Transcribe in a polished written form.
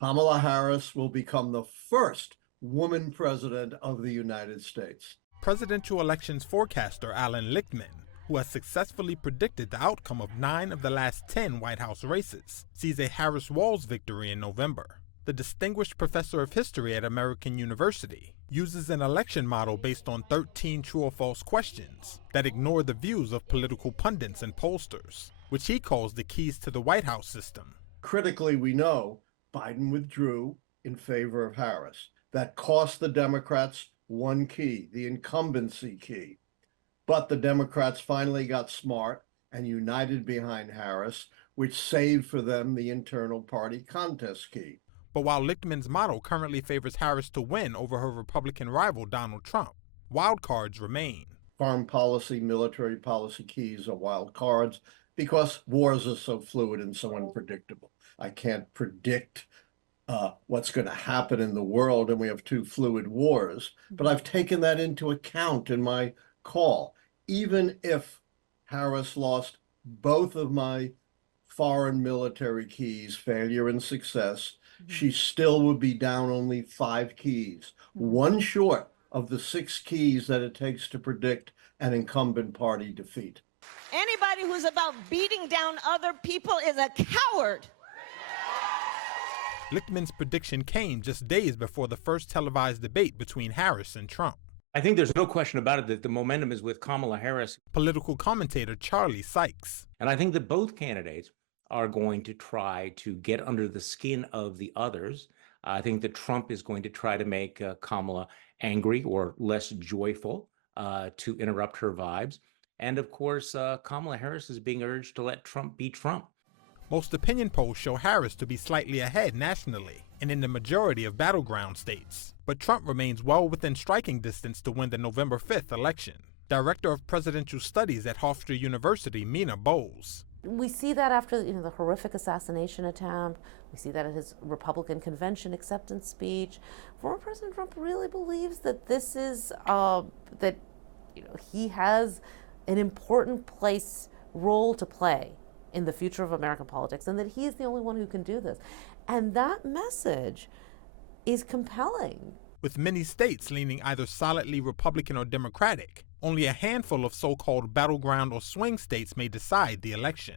Kamala Harris will become the first woman president of the United States. Presidential elections forecaster Alan Lichtman, who has successfully predicted the outcome of 9 of the last 10 White House races, sees a Harris-Walz victory in November. The distinguished professor of history at American University uses an election model based on 13 true or false questions that ignore the views of political pundits and pollsters, which he calls the keys to the White House system. Critically, we know Biden withdrew in favor of Harris. That cost the Democrats one key, the incumbency key. But the Democrats finally got smart and united behind Harris, which saved for them the internal party contest key. But while Lichtman's model currently favors Harris to win over her Republican rival Donald Trump, wild cards remain. Foreign policy, military policy keys are wild cards because wars are so fluid and so unpredictable. I can't predict what's going to happen in the world, and we have two fluid wars. But I've taken that into account in my call. Even if Harris lost both of my foreign military keys, failure and success, she still would be down only 5 keys, one short of the 6 keys that it takes to predict an incumbent party defeat. Anybody who's about beating down other people is a coward. Lichtman's prediction came just days before the first televised debate between Harris and Trump. I think there's no question about it that the momentum is with Kamala Harris. Political commentator Charlie Sykes. And I think that both candidates are going to try to get under the skin of the others. I think that Trump is going to try to make Kamala angry or less joyful to interrupt her vibes. And of course, Kamala Harris is being urged to let Trump be Trump. Most opinion polls show Harris to be slightly ahead nationally and in the majority of battleground states. But Trump remains well within striking distance to win the November 5th election. Director of Presidential Studies at Hofstra University, Mina Bowles. We see that after the horrific assassination attempt. We see that at his Republican convention acceptance speech. Former President Trump really believes that this is that he has an important role to play in the future of American politics, and that he is the only one who can do this. And that message is compelling. With many states leaning either solidly Republican or Democratic, only a handful of so-called battleground or swing states may decide the election.